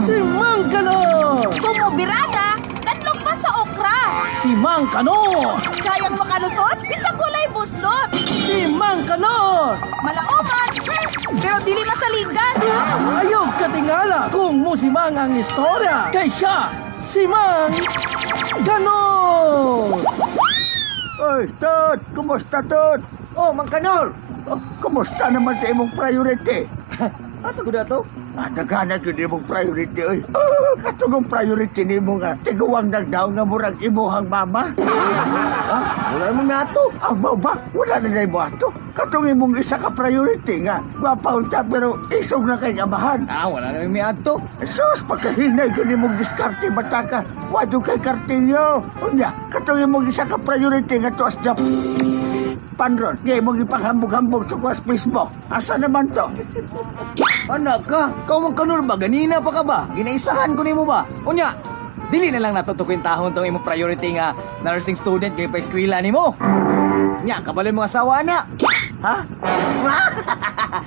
Si Mang Kanor! Sumubirada, kanlog pa sa okra. Si Mang Kanor! Kayang makalusot, bisag walay buslot. Si Mang Kanor! Malaoman, pero dili masaligan. Ayog katingala kung musimang ang istorya. Kay siya, si Mang Kanor! Oy, Tot! Kumusta, Tot? Oh, Mang Kanor! Kumusta naman sa imong priority? Asa ko na to? Naghanap yun imong priority, oy. Katugong priority ni mo nga. Tiguwang nagdaw nga murag imuhang mama. Wala namang nato. Ang ba? Wala na na mo ato. Katong imong isa ka priority nga. Gwapaw ta pero isog na kay amahan. Wala namang may ato. Sus, pagkahinay ko ni mong diskarte bataka. Wado kay kartilyo. Unya, katong imong isa ka priority nga to as the panron. Ngayon mong ipanghambog-hambog sa kuwas Facebook. Asa naman to? Anak ka, kau Mang Kanor ba? Ganina pa ka ba? Ginaisahan ko nimo ba? Unya, dili na lang natutukwintahon tong imong priority nga nursing student kay pa-eskwela nimo. Nya, kabalo mga asawa na. Ha?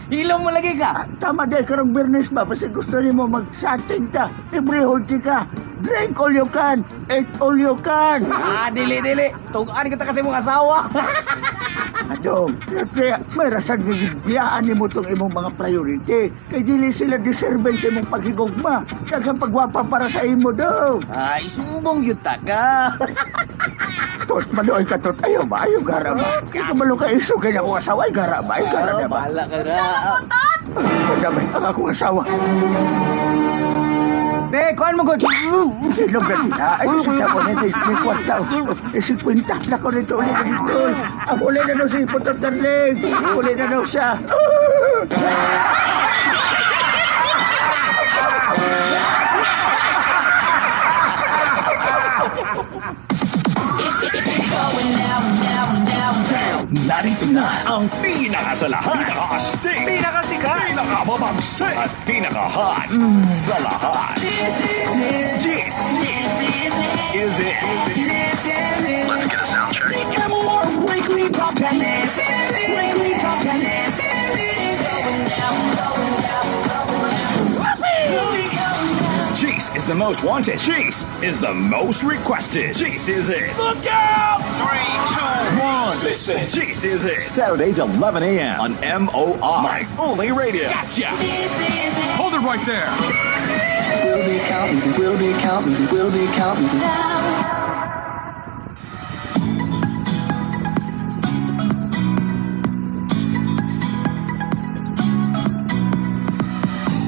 Hilong mo lagi ka. Tama day karong Bernes ba? Kasi gusto ni mo mag-satting ta. Libre-hold ka. Drink all you can. Eat all you can. Dili. Tugaan kita kasi mong asawa. Adong, kaya may rasan nga biyaan ni mo itong imong mga priority. Kay dili sila deserve sa imong paghigugma. Daghang pagwapa para sa imo daw. Sumbong yuta ka. Tot, madoy ka tot. Ayaw ba? Ayaw gara ba? Kaya kabalo ka iso kaya akong asawa. Ay gara ba? Ay gara na ba? Bahala ka na. Ang dami, ang akong asawa. Te, kuhan mo ko. Silog na tita. Ay, siya ko na may kwarta. Si Quinta na ko nito ulit na dito. Ang uli na daw si Putot Darling. Uli na daw siya. Narito na ang pinakasalahan, pinakastig, pinakasikat, pinakamabangsit, at pinaka-hot sa lahat. This is it. Let's get a sound check. MOR Weekly Top 10. Weekly Top 10. Chase is the most wanted. Chase is the most requested. Chase is it. Look out! 3, 2, 1. Listen. Chase is it. Saturdays 11 a.m. on MOR. My only radio. Gotcha. Hold it right there. We'll be counting, we'll be counting, we'll be counting down.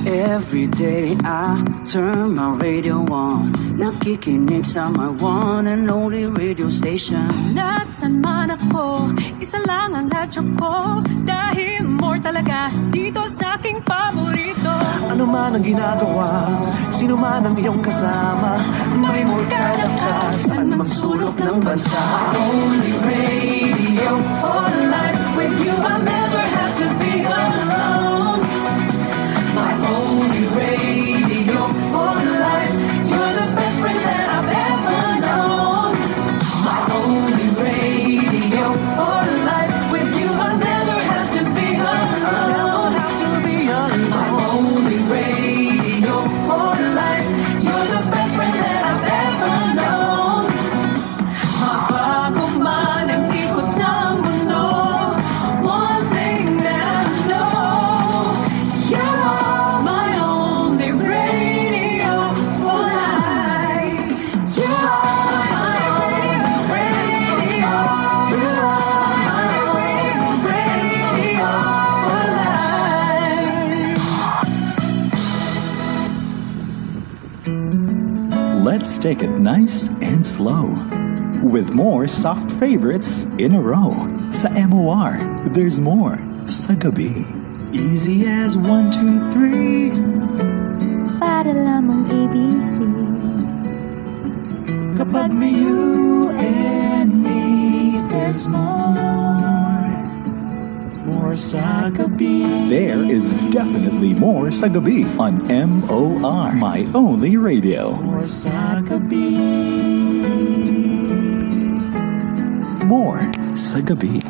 Every day I turn my radio on. Nakikinig sa my one and only radio station. Nasaan man ako, isa lang ang radyo ko. Dahil more talaga dito sa aking paborito. Ano man ang ginagawa, sino man ang iyong kasama, may more kalakas, saan mang sulok ng bansa. Only radio for life. With you I'll never have to be alone. My only radio for life. You're the best friend that I've ever known. My only radio for life. With you I'll never have to be alone. Have to be alone. My only radio for life. You're the best friend that I've ever known. Mabago man ang ikot ng mundo, one thing that I know, you are my only radio for life. You are my only radio. You are my only radio for life. Let's take it nice and slow. With more soft favorites in a row. Sa MOR, there's more sa gabi. Easy as 1, 2, 3. Para lamang ABC. Kapag may you and me, there's more. More sa gabi. There is definitely more sa gabi on MOR, my only radio. More sa gabi. More sa gabi.